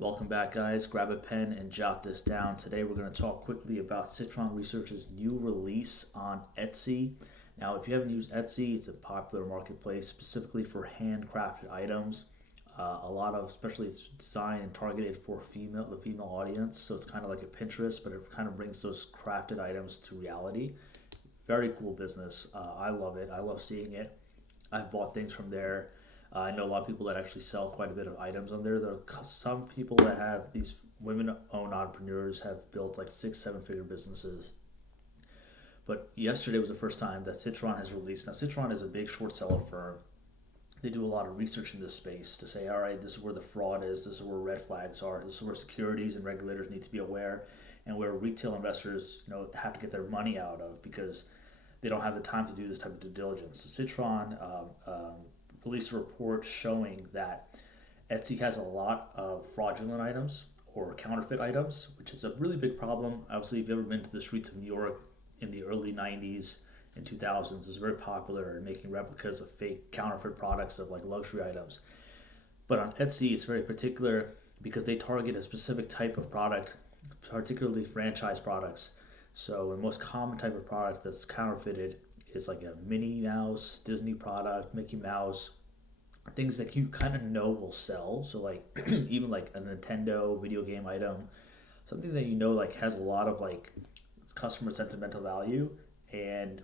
Welcome back, guys. Grab a pen and jot this down. Today, we're going to talk quickly about Citron Research's new release on Etsy. Now, if you haven't used Etsy, it's a popular marketplace specifically for handcrafted items. A lot of, especially it's designed and targeted for the female audience. So it's kind of like a Pinterest, but it kind of brings those crafted items to reality. Very cool business. I love it. I love seeing it. I've bought things from there. I know a lot of people that actually sell quite a bit of items on there. There are some people that have these women-owned entrepreneurs have built like 6, 7 figure businesses. But yesterday was the first time that Citron has released. Now, Citron is a big short seller firm. They do a lot of research in this space to say, all right, this is where the fraud is, this is where red flags are, this is where securities and regulators need to be aware, and where retail investors, have to get their money out of because they don't have the time to do this type of due diligence. So Citron released a report showing that Etsy has a lot of fraudulent items or counterfeit items, which is a really big problem. Obviously, if you've ever been to the streets of New York in the early 90s and 2000s, it's very popular in making replicas of fake counterfeit products of like luxury items. But on Etsy, it's very particular because they target a specific type of product, particularly franchise products. So the most common type of product that's counterfeited is like a Minnie Mouse, Disney product, Mickey Mouse, things that you kind of know will sell. So like even like a Nintendo video game item, something that like has a lot of like customer sentimental value, and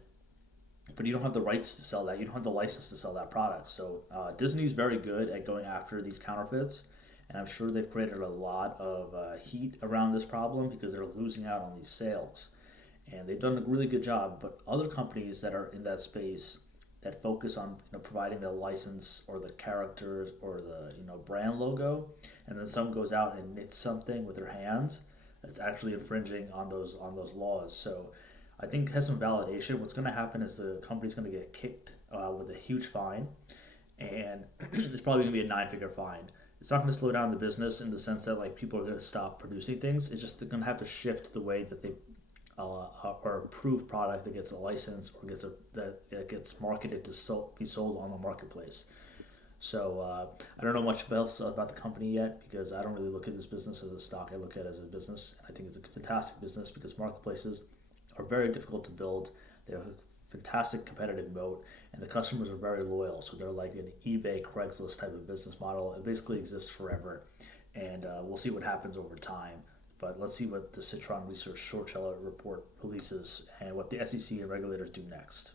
but you don't have the rights to sell that. You don't have the license to sell that product. So Disney's very good at going after these counterfeits, and I'm sure they've created a lot of heat around this problem because they're losing out on these sales. And they've done a really good job. But other companies that are in that space that focus on providing the license or the characters or the brand logo, and then some goes out and knits something with their hands that's actually infringing on those laws. So I think it has some validation. What's going to happen is the company's going to get kicked with a huge fine, and it's probably going to be a 9 figure fine. It's not going to slow down the business in the sense that like people are going to stop producing things. It's just they're going to have to shift the way that they or approved product that gets a license or that gets marketed to be sold on the marketplace. So I don't know much else about the company yet because I don't really look at this business as a stock. I look at it as a business. I think it's a fantastic business because marketplaces are very difficult to build. They have a fantastic competitive moat, and the customers are very loyal. So they're like an eBay, Craigslist type of business model. It basically exists forever, and we'll see what happens over time. But let's see what the Citron Research short seller report releases and what the SEC and regulators do next.